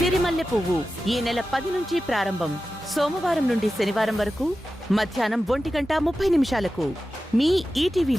సిరిమల్లె పువ్వు ఈ నెల 10 నుంచి ప్రారంభం. సోమవారం నుండి శనివారం వరకు మధ్యాహ్నం 1:30 మీ ఈటీవీలో.